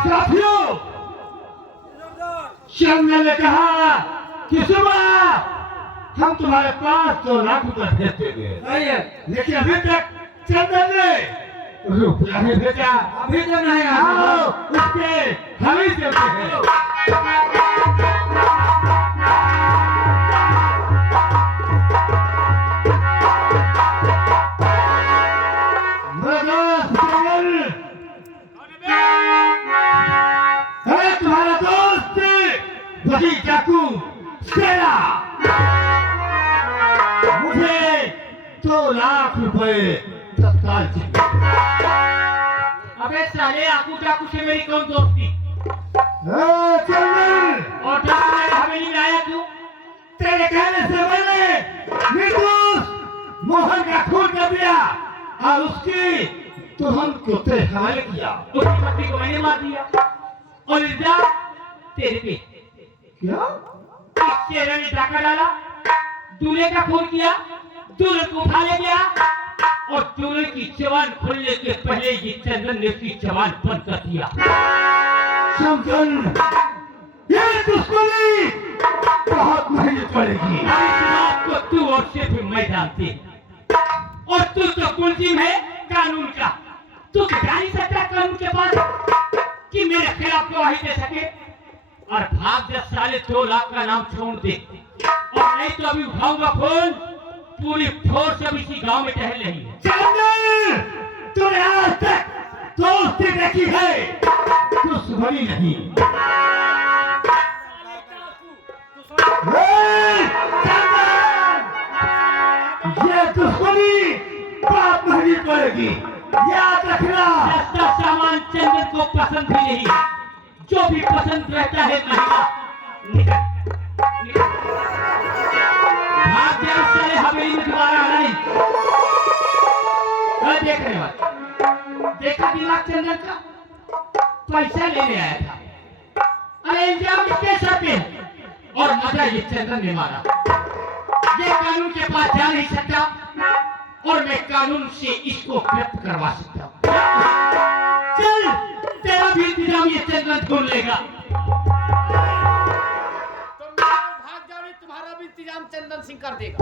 साथियों, चंदन ने कहा कि सुबह हम तुम्हारे पास 2 लाख रुपए भेज देंगे, लेकिन अभी तक चंदन ने रुपया नहीं भेजा। अभी तो नहीं आओ, उसके हम ही चलते हैं। तुम्हारा दोस्त वही डाकू शेरा मुझे 2 लाख रुपए तत्काल चाहिए। अबे साले आकू चाकू से मेरी कौन दोस्ती? चंदन, और डाकू मेरे हवेली में आया क्यों? तेरे कहने से मैंने निर्दोष मोहन का खून कर दिया और उसकी तुरंत को तेरे हवाले किया। उसकी पत्नी को मैंने मार दिया और इल्जाम तेरे पे। क्या? इस शेर ने डाका डाला, दूल्हे का खून किया, दूल्हे को उठा ले गया और दूल्हे की जवान खुलने के पहले ये चंदन ने उसकी जवान बंद कर दिया। चंदन, ये दुश्मनी बहुत महंगी पड़ेगी। इस बात को तू और सिर्फ मैं जानती, और तू तो मुलजिम है कानून का। तू जा नहीं सकता कानून के पास कि मेरे खिलाफ गवाही दे सके। और भाग जा साले, 2 लाख का नाम छोड़ दे, और नहीं तो अभी उठाऊंगा फोन। पूरी फोर्स अब इसी गांव में टहल रही है। चंदन, तूने आज तक दोस्ती देखी है, दुश्मनी नहीं। चंदन, ये दुश्मनी बहुत महंगी पड़ेगी, याद रखना। सस्ता सामान चंदन को पसंद भी नहीं है। जो भी पसंद रहता है महंगा। निकल, निकल। भाग जा साले, हवेली में दोबारा आना नहीं। देख रहे बात, देखा दिमाग चंदन का? पैसा लेने आया था, अरे इल्जाम इसके सर पे है, और मजा ये चंदन ने मारा। ये कानून के पास जा नहीं सकता और मैं कानून से इसको गिरफ्त करवा सकता हूँ। चल, तेरा भी इंतजाम ये चंदन ढूंढ लेगा। तुम भाग जाओ, नहीं तुम्हारा भी इंतजाम चंदन सिंह कर देगा।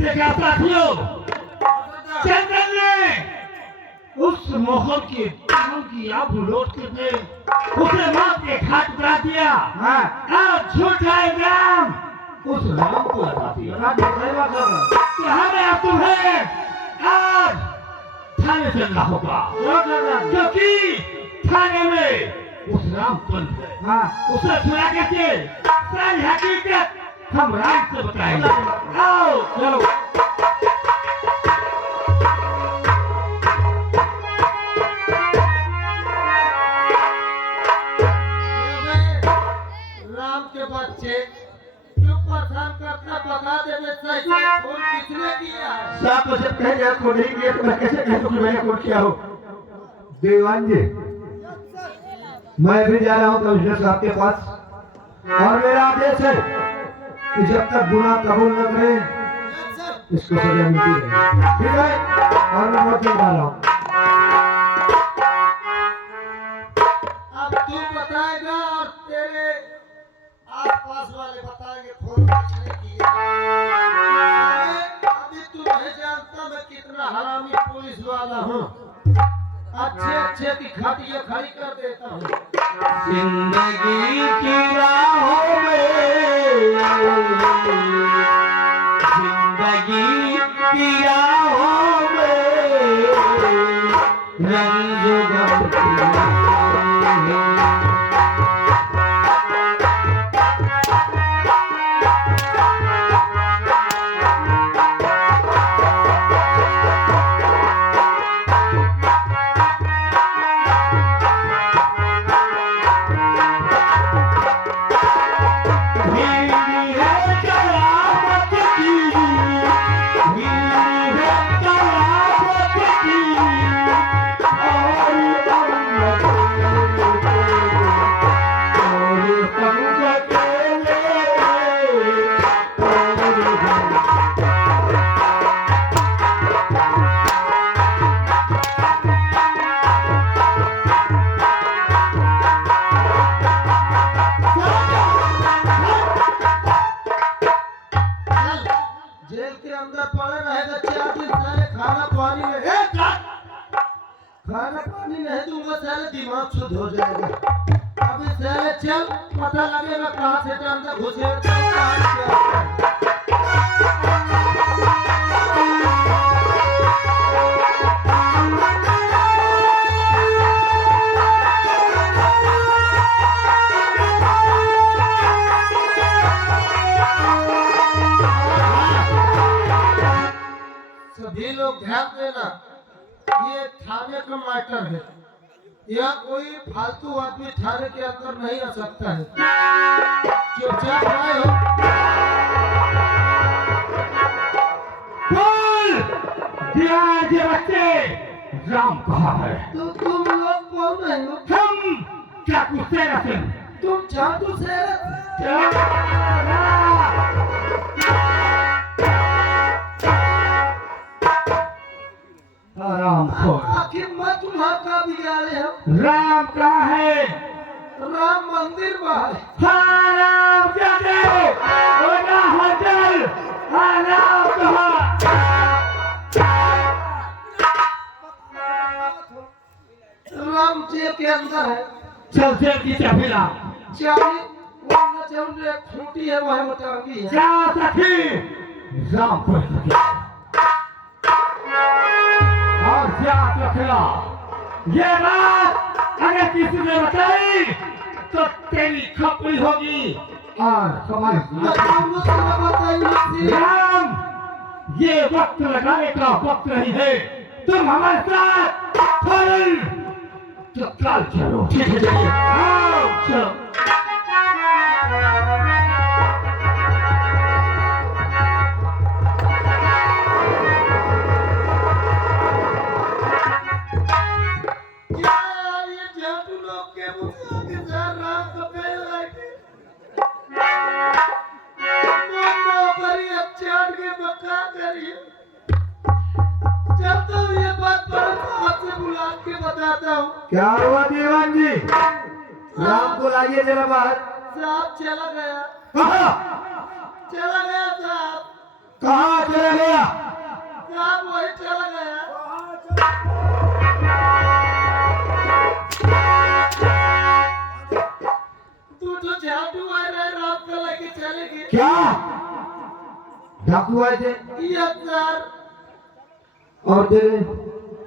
देखा साथियों, चंदन ने उस मोहन की जान की आग लौट के दे उसे मौत के घाट उतार दिया। और झूठा इल्जाम उस राम को लगा दिया कि हमें तुम्हें आज थाने चलना होगा, क्योंकि थाने में उस राम बंद है। उसे छुड़ा करके सारी हकीकत हम राम से बताएंगे। आओ चलो। राम के बच्चे क्यों परेशान करता, बता दे फोन किसने किया है? साहब तो जब कह दिया को नहीं किया तो मैं कैसे कह दूं कि मैंने फोन किया हो? देवान जी, मैं भी जा रहा हूँ कमिश्नर साहब के पास, और मेरा आदेश है कि जब तक गुनाह कबूल न करे इसको सजा मिलती है, ठीक है? और मैं नोटिस डाल रहा हूँ। अब तू बताएगा और तेरे आसपास वाले बताएंगे फोन किसने किया। अभी तू नहीं जानता मैं कितना हरामी पुलिस वाला हूँ। अच्छे अच्छे की खटिया खड़ी कर देता हूँ। जिंदगी की राहों में, जिंदगी की राहों में रंज गम की मेरी है करामत की, मेरी है छेड़ता हूँ आज क्या? सभी लोग ध्यान देना, ये थाने का मैटर है। यहाँ कोई फालतू आदमी थाने के अंदर नहीं आ सकता है। चुपचाप आए हो। बोल दिया ये बच्चे राम कहाँ है? तो तुम लोग कौन है हो? हम क्या कुत्ते रखे? तुम जादू से राम को आखिर मैं तुम्हारा बिगाड़े हो? राम कहाँ है? राम मंदिर में है। हाँ राम जाते ओना हजल हाँ राम कहाँ? राम जेल के अंदर है। चल जेल की चाबी ला। चाबी वो न जौन रे खूंटी है वह मटांगी है। जा सखी राम को लेके और याद रखना ये बात अगर किसी ने बताई तो तेरी खपड़ी होगी और समझ राम ये वक्त लगाने का वक्त नहीं है। तुम हमारे साथ फौरन तत्काल चलो। ठीक है चलिए। आओ चलो। यार ये जादू लोग के मुझे के साथ राम को पहले लाके मोमो करी अब चाट के बका करिए। जब तो ये बात पर आपसे बुला के बताता हूँ। क्या हुआ दीवान जी? राम को लाइए जरा बाहर। साहब चला गया। कहाँ? चला गया साहब। कहाँ चला गया? साहब वही चला गया। तू तो जादू आ रहा है राम को लेके चले गए। क्या डाकू आए थे यस सर। और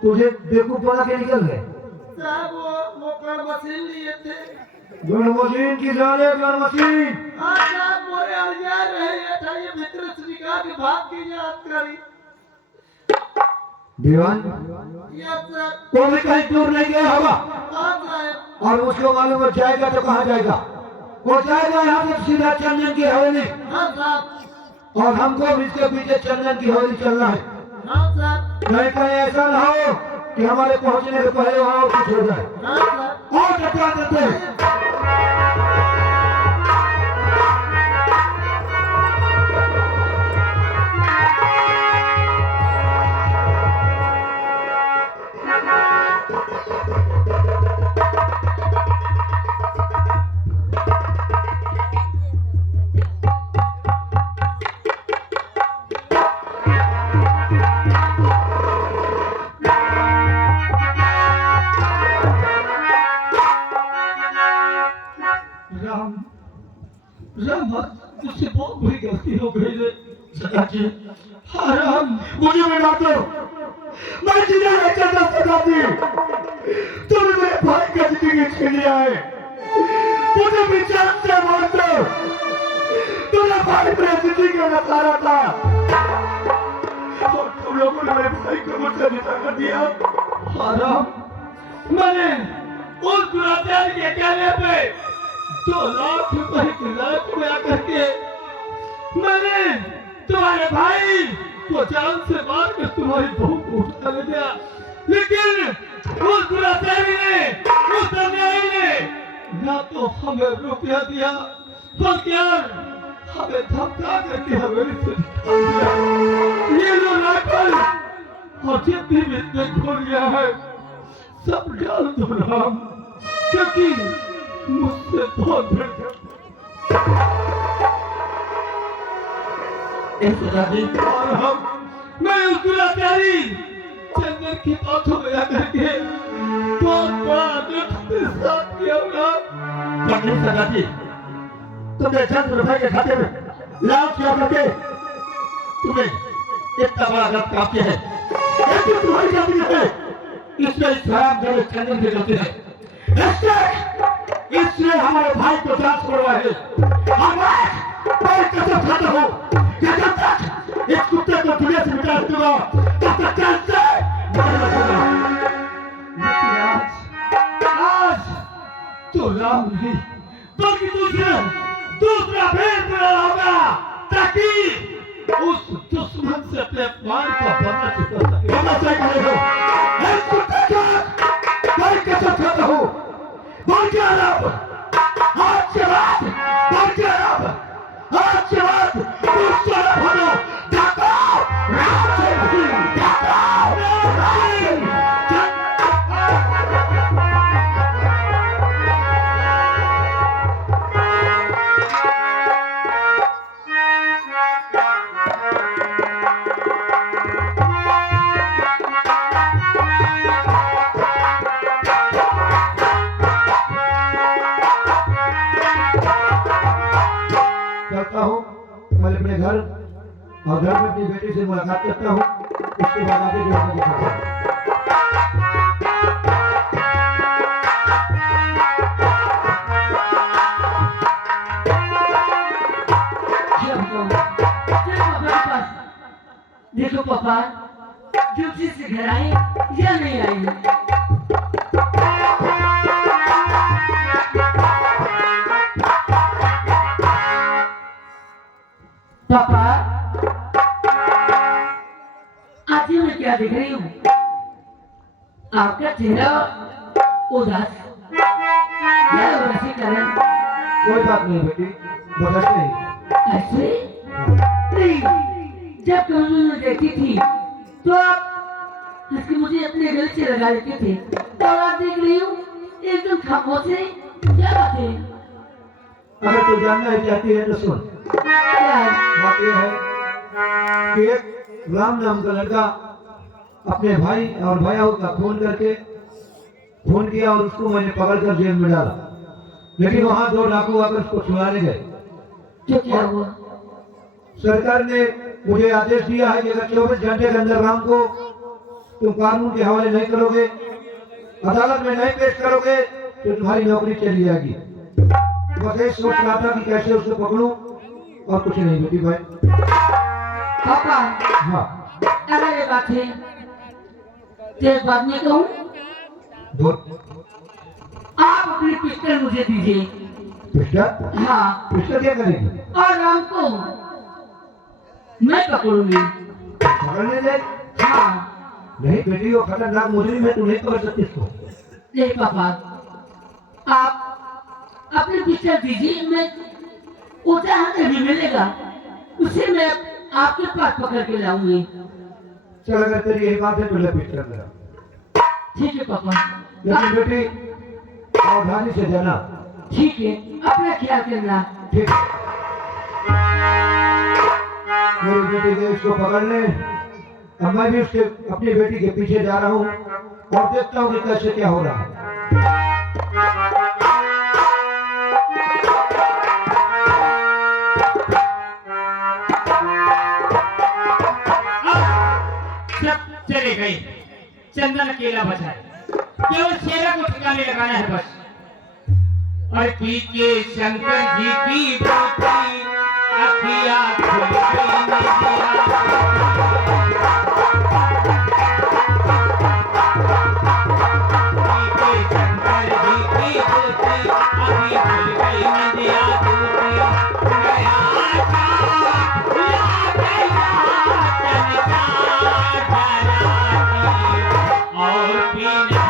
तुझे बेवकूफ बना के निकल गए? साहब वो कर मशीन लिए थे। गण मशीन की जाने गण मशीन। हाँ साहब मोरे अलिया रहे था ये मित्र श्रीका के भाग की याद करी। दीवान यस सर। वो भी कहीं दूर नहीं गया होगा हाँ साहब। और उसको मालूम है जाएगा तो कहाँ जाएगा? वो जाएगा यहाँ से सीधा चंदन की हवेली हाँ साहब। और हमको भी इसके पीछे चंदन की हवेली चलना है। हाँ साहब। नहीं कहीं ऐसा ना हो कि हमारे पहुंचने के पहले वहाँ कुछ हो जाए। हाँ साहब। और टकरा देते हैं। मुझसे बहुत बड़ी गलती हो गई है सदाजी। हाँ राम मुझे भी मार दो। मैं जिंदा नहीं चाहता सदाजी। तूने मेरे भाई का जिंदगी छीन लिया है। मुझे भी जान से मार दो। तूने भाई मेरे जिंदगी का नकारा था और तुम लोगों ने मेरे भाई को मुझसे निकाल कर दिया। हाँ राम मैंने उस दुराचारी के कहने पे 2 लाख रुपए की लालच में आकर के मैंने तुम्हारे भाई को जान से मार कर तुम्हारी बहू को उठा ले गया। लेकिन उस दुराचारी ने उस अन्यायी ने ना तो हमें रुपया दिया बल्कि हमें धमका करके हवेली से निकाल दिया। ये लो राइफल और जितनी भी खोल गया है सब डाल दो राम क्योंकि मुझसे बहुत और मैं उस दुराचारी चंदन की बातों में आकर के बहुत बड़ा दुख के साथ किया होगा। पंडित सदाजी तुमने चंद्र भाई के खाते में लाल किया करके तुम्हें इतना बड़ा गलत काम किया है। ऐसी तुम्हारी गलती है, इसलिए शराब मेरे चंदन की गलती है। इसलिए हमारे भाई को जांच करवा है। हमारे पर कसम खाता हूँ कि जब तक इस कुत्ते को दुनिया से मिटा दूंगा तब तक चल से नहीं रखूंगा। लेकिन आज तो राम नहीं बल्कि दूसरा भेद मिला होगा ताकि उस दुश्मन से अपने प्राण का बदला चुका सके। बदला करेगा इस कुत्ते का कोई कसम खाता हूँ। बोल के रब आज के बाद बोल के रब आज के बाद दूसरा रब हो डाको राम से भी डाको करता हूँ। मैं अपने घर और घर में अपनी बेटी से मुलाकात करता हूँ। उसके बाद आगे जो है दिखाता हूँ। देखो पापा ड्यूटी से घर आए या नहीं आए। पापा आज मैं क्या देख रही हूँ, आपका चेहरा उदास, क्या उदासी कारण? कोई बात नहीं बेटी, बदस नहीं। ऐसे नहीं, जब कभी मैं देखती थी तो आप हंस के मुझे अपने गले से लगा लेते थे, तो आप देख रही हूँ एकदम खामोश है। क्या बात है? अगर तू जानना चाहती है तो सुन। क्या है? बात यह है कि एक राम नाम का लड़का अपने भाई और भैया का फोन किया और उसको मैंने पकड़कर जेल में डाला। लेकिन वहां दो डाकू आकर उसको छुड़ाने गए। तो क्या हुआ? सरकार ने मुझे आदेश दिया है कि अगर 24 घंटे के अंदर राम को तुम कानून के हवाले नहीं करोगे, अदालत में नहीं पेश करोगे तो तुम्हारी नौकरी चली जाएगी। बस ये सोच रहा था कि कैसे उसको पकड़ूं और कुछ नहीं बेटी भाई। पापा हाँ अगर ये बात है तो एक बात नहीं कहूँ, दो आप अपनी पिस्टल मुझे दीजिए। पिस्टल? हाँ, पिस्टल क्या करेगी? और राम को मैं पकड़ूंगी। पकड़ने दे? हाँ। नहीं बेटी, वो खतरनाक मुजरिम है, तू नहीं पकड़ सकती इसको। नहीं पापा, आप अपनी पिस्टल दीजिए, मैं वो जहाँ कहीं मिलेगा उसे मैं आपके पास पकड़ के लाऊंगी। चल अगर तेरी यही बात है तो ले पिस्टल मेरा। ठीक है पापा। लेकिन बेटी सावधानी से जाना। ठीक है, अपना ख्याल करना। ठीक है। मेरी बेटी के इसको पकड़ने, अब मैं भी उसके अपनी बेटी के पीछे जा रहा हूँ और देखता हूँ कि कैसे क्या हो रहा है। सब चले गए, चंदन अकेला बचा है। केवल शेरा को ठिकाने लगाना है बस। और पीछे शंकर जी की पोती अखिया खुल गई शंकर जी की पोती अभी खुल गई नदिया टूटी गया और पीना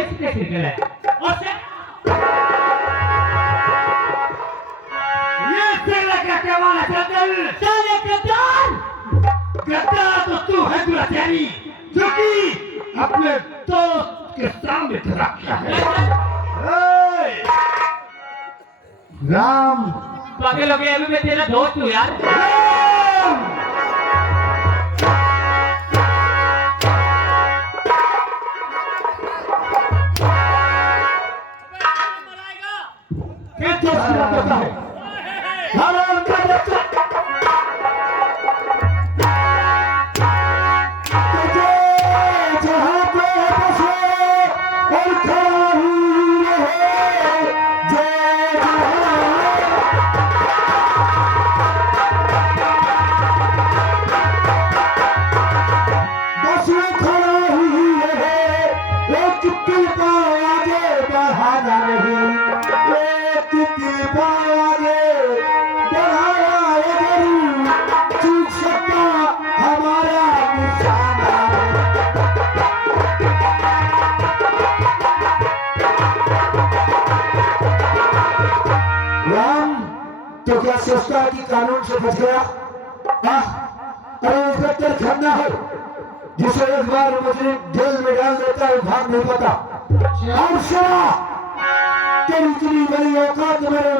जेल से कैसे निकला और से ये तेरा क्या कमाल है चंदन? साले गद्दार गद्दार तो तू है दुराचारी, जो कि अपने दोस्त के सामने खड़ा किया है। राम बाकी लोग ये भी मैं तेरा दोस्त हूँ यार। राम क्या दोस्त करता है? हराम का बच्चा तुझे जहाँ पे बसे और खड़ा ही रहे, जय बस वो खड़ा ही रहे, एक दिल को आगे बढ़ाना नहीं, एक दिल को आगे बढ़ाया अगर चूक सकता हमारा निशाना है। राम तो क्या सोचता है कि कानून से बच गया? हाँ? अरे इंस्पेक्टर खन्ना है जिसे एक बार मुजरिम जेल में डाल देता है, भाग नहीं पाता। और सुना, तेरी इतनी बड़ी औकात मेरे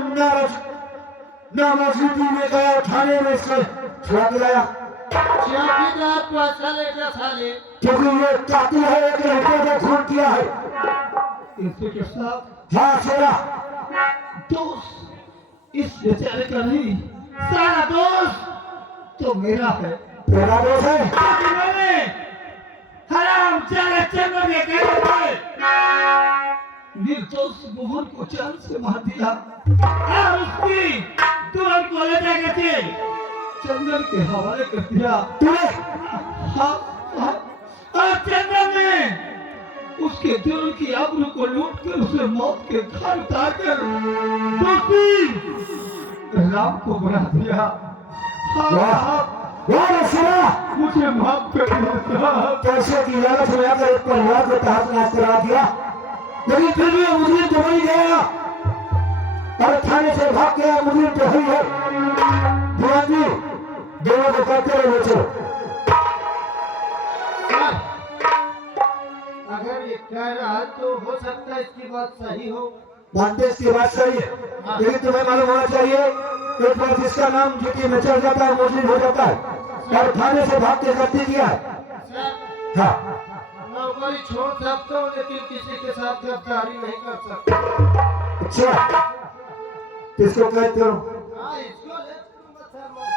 नामौजूदगी में गया थाने में इसको छुड़ा के लाया, चौकीदार पैसा लेकर साले क्योंकि ये कातिल है, एक लड़के का खून किया है। इंस्पेक्टर साहब हाँ छोड़ा, दोस्त इस बेचारे का नहीं, सारा दोस्त तो मेरा है। तेरा दोस्त है? मैंने हराम चाले चंदन के कहने पर निर्दोष मोहन को जान से मार दिया और उसकी तुरंत को ले जाकर के चंदन के हवाले कर दिया। तूने हाँ, हाँ, और चंदन ने उसके दिल की आबरू को लूट कर उसे मौत के घर उतार कर दोषी राम को बना दिया। हाँ, हाँ, वाह सुना, मुझे माफ कर दो साहब। पैसे की लालच में आकर एक परिवार को तहस नहस करा दिया, लेकिन फिर भी मुजरिम तो नहीं गया और थाने से भाग गया। मुजरिम तो ही है। भगवान जी दोनों को कहते रहे चलो। अगर ये कह रहा है तो हो सकता है इसकी बात सही हो। मानते इसकी बात सही है, लेकिन तुम्हें मालूम होना चाहिए एक बार जिसका नाम ड्यूटी में चढ़ जाता है मुजरिम हो जाता है, और थाने से भाग के गलती किया है। हाँ नौकरी छोड़ सकता हूँ लेकिन किसी के साथ गिरफ्तारी नहीं कर सकता। अच्छा, तो इसको कैद करो। हाँ, इसको ले चलूंगा सर मैं।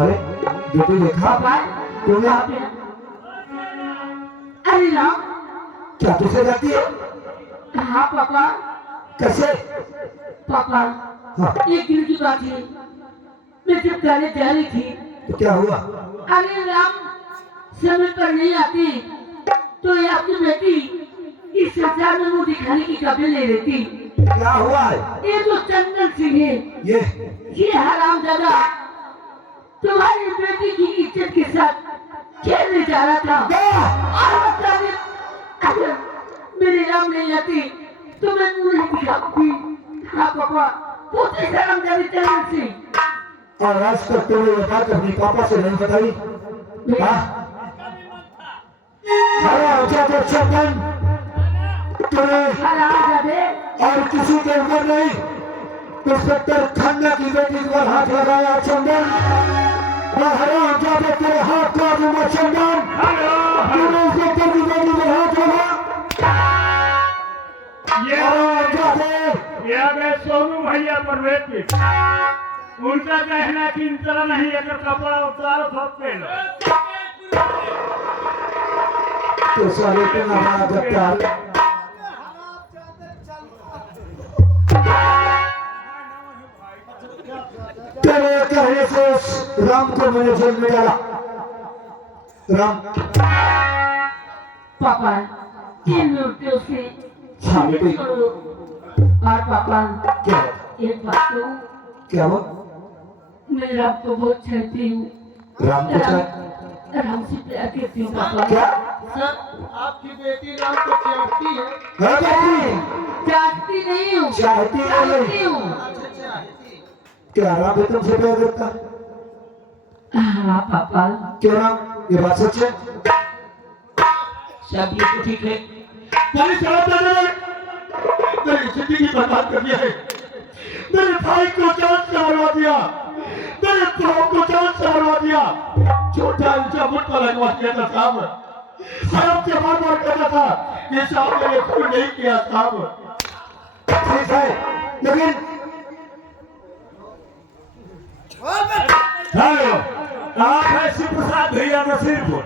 अरे ड्यूटी देखा तुमने? अरे राम, क्या तुझसे जाती है? हाँ पापा, कैसे? पापा हाँ एक दिन की बात है, मैं जब गाने जा रही थी, तो क्या हुआ? अरे राम समय पर नहीं आती तो ये आपकी बेटी इस संसार में मुंह दिखाने की कभी ले लेती। क्या हुआ है? ये जो चंदन सिंह है, ये हरामजादा तुम्हारी बेटी की इज्जत के साथ खेलने जा रहा था। और वो साले, अगर मेरी राम नहीं आती तो मैं मुंह नहीं दिखाती। हाँ पापा, पूछे हरामजादी चंदन सिंह। और आज तक तुमने ये बात अपनी पापा से नहीं बताई? हाँ? हरामजादा चंदन, तुम्हें हरामजादे, और किसी के ऊपर नहीं, इंस्पेक्टर खन्ना की बेटी पर हाथ लगाया चंदन। हरामजादे तेरे हाथ का दूंगा चंदन। तूने इंस्पेक्टर की बेटी पर हाथ लगा। हरामजादे, यह गए सोनू भैया परवेज पे उनका कहना कि इन तरह नहीं अगर कपड़ा उतारो सब पे लो। तो सारे को हमारा गद्दार। तेरे कहने से उस राम को मैंने जेल में डाला। राम पापा इन लड़कियों से हाँ बेटी, करो। और पापा क्या एक बात तो, क्या हुआ? मैं राम को बहुत चाहती हूँ। राम को चाह राम से प्यार करती हूँ पापा। क्या सर आपकी बेटी राम को चाहती है? चाहती नहीं हूँ, चाहती नहीं। चाहती हूँ। अच्छा चाहती। क्या राम भी तुमसे प्यार करता है? हाँ पापा। क्यों राम, ये बात सच है? सब ये तो ठीक है। मेरी शराब ने मेरी जिंदगी बर्बाद कर दिया है। मेरे भाई को जान से मरवा दिया, मेरे बहू को जान से मरवा दिया, छोटा ऊंचा मुट्ठा लगवा दिया था साहब। साहब से बार बार कहता था कि साहब मैंने खून नहीं किया साहब। ठीक है, लेकिन हेलो, आप है शिव प्रसाद भैया नसीरपुर,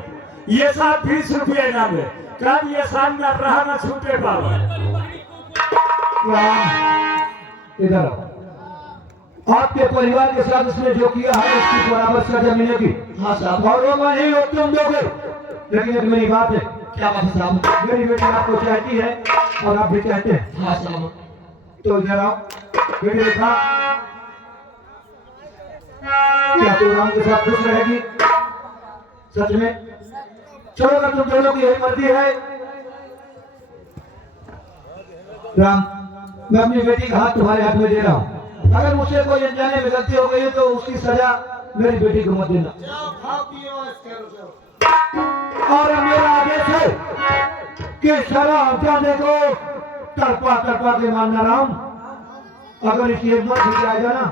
ये साहब 20 रुपये इनाम है। कल ये शानदार रहा ना छूटे बाबा। इधर आओ। आपके परिवार के साथ उसने जो किया है उसकी बराबर सजा मिलेगी। हाँ साहब, और वो नहीं हो तुम दोगे। लेकिन एक मेरी बात है। क्या बात है साहब? मेरी बेटी आपको चाहती है और आप भी चाहते हैं। हाँ साहब। तो इधर आओ। बेटी देखा, क्या तू राम के साथ खुश रहेगी? सच में? चलो, अगर तुम दोनों की यही मर्जी है। राम, मैं अपनी बेटी का हाथ तुम्हारे हाथ में दे रहा हूँ। अगर मुझसे कोई अनजाने में गलती हो गई तो उसकी सजा मेरी बेटी को मत देना। जाओ खाओ पियो ऐश करो जाओ। और मेरा आदेश है कि शराब जाने को तड़पा तड़पा के मानना राम। अगर इसकी एक बार हो जाएगा ना,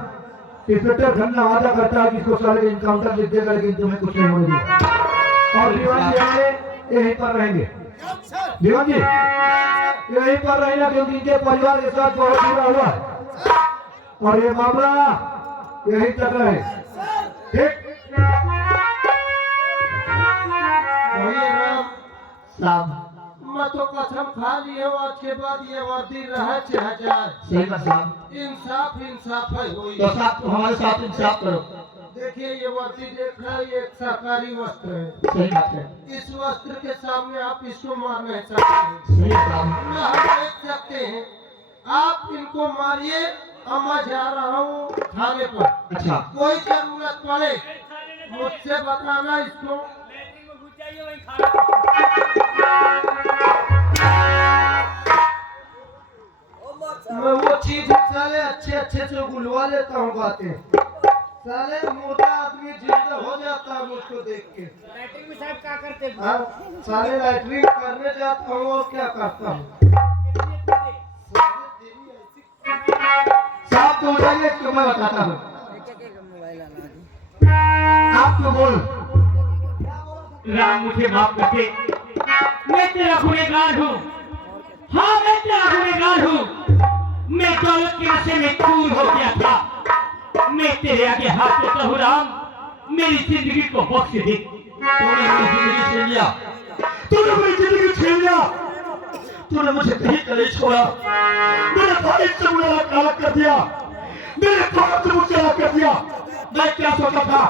इंस्पेक्टर धन्ना वादा करता है कि इसको सारे इनकाउंटर लिख देगा, लेकिन तुम्हें कुछ नहीं होने देगा। और दीवान जी यहीं पर रहेंगे। दीवान जी यहीं पर रहना, क्योंकि इनके परिवार के साथ बहुत बुरा हुआ है और ये मामला यहीं तक रहे। ठीक? वही राम साहब मैं तो कसम खा लिए हूँ आज के बाद ये वर्दी रहे चाहे जाए। सही बात साहब। इंसाफ इंसाफ है हुई। तो साहब तो हमारे साथ इंसाफ करो। देखिए ये वर्दी देख रहे हैं, ये एक सरकारी वस्त्र है। सही बात है। इस वस्त्र के सामने आप इसको मार नहीं सकते। सही साहब। ना हम देख सकते हैं, आप इनको मारिए और मैं जा रहा हूँ थाने पर। अच्छा। कोई जरूरत पड़े मुझसे बताना इसको। मैं वो चीज साले अच्छे अच्छे से गुलवा लेता हूँ बातें। साले मोटा आदमी जिंदा हो जाता है मुझको देख के। लैट्रिन में साहब क्या करते हैं? हाँ, साले लैट्रिन करने जाता हूँ और क्या करता हूँ। साहब तो उठाइए, इसको मैं बताता हूँ। आप तो बोल। राम मुझे माफ कर दे, मैं तेरा गुनहगार हूँ। हाँ मैं तेरा गुनहगार हूँ। मैं दौलत के नशे में चूर हो गया था। मैं तेरे आगे हाथ जोड़ता हूँ राम, मेरी जिंदगी को बख्श दे। तूने मेरी जिंदगी छीन लिया, तूने मेरी जिंदगी छीन लिया, तूने मुझे कहीं का नहीं छोड़ा। मेरे भाई से मुझे अलग कर दिया, मेरे बाप से मुझे अलग कर दिया। मैं क्या सोचा था,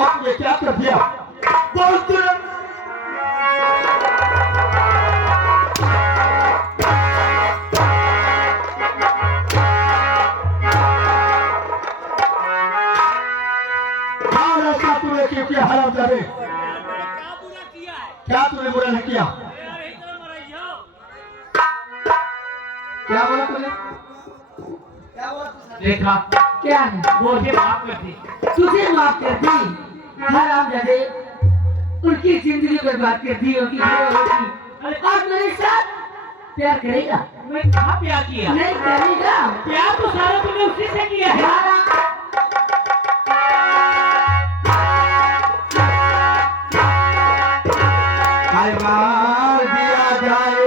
आपने क्या कर दिया? बहुत तूने क्यों किया? हराम जादे, क्या बुरा किया है? क्या तूने बुरा नहीं किया? यार इतना मराई जाओ। क्या बोला तूने? देखा क्या है? मुझे माफ कर दी। तुझे माफ कर दी? हराम जादे, उनकी जिंदगी बर्बाद कर दी होगी, और मेरे साथ प्यार करेगा? मैं कहाँ प्यार किया? नहीं करेगा। प्यार तो सारा तुमने उसी से किया है। मार दिया जाए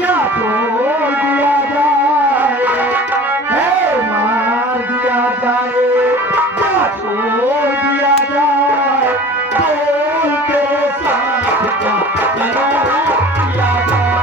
या छोड़ दिया जाए, मार दिया जाए या छोड़ दिया जाए, बोल के साथ का करार किया जाए।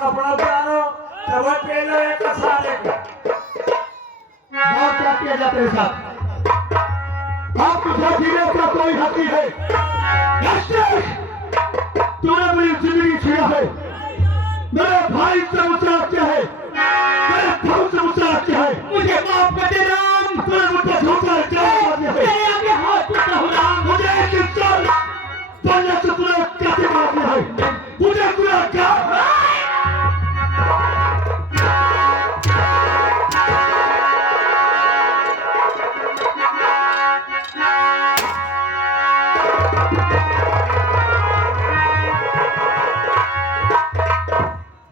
कपड़ा उतारो तब पहले एक सारे का और क्या किया जाता है साहब? आपको जीने का कोई हक नहीं है। तूने मेरी जिंदगी छीना है, मेरे भाई से मुझसे क्या है, मेरे भाई से मुझसे क्या है? मुझे माफ कर दे राम, तूने मुझे धोखा दिया है। तेरे आगे हाथ उठा हूँ राम, मुझे एक इंसान बनने से तूने कैसे मार दिया है? मुझे तूने क्या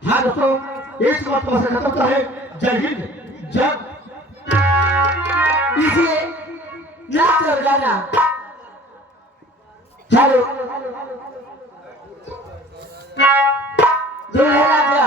हाँ दोस्तों, इस बात को खत्म होता है। जय हिंद, जय इसे नाच और गाना चलो दूल्हे राजा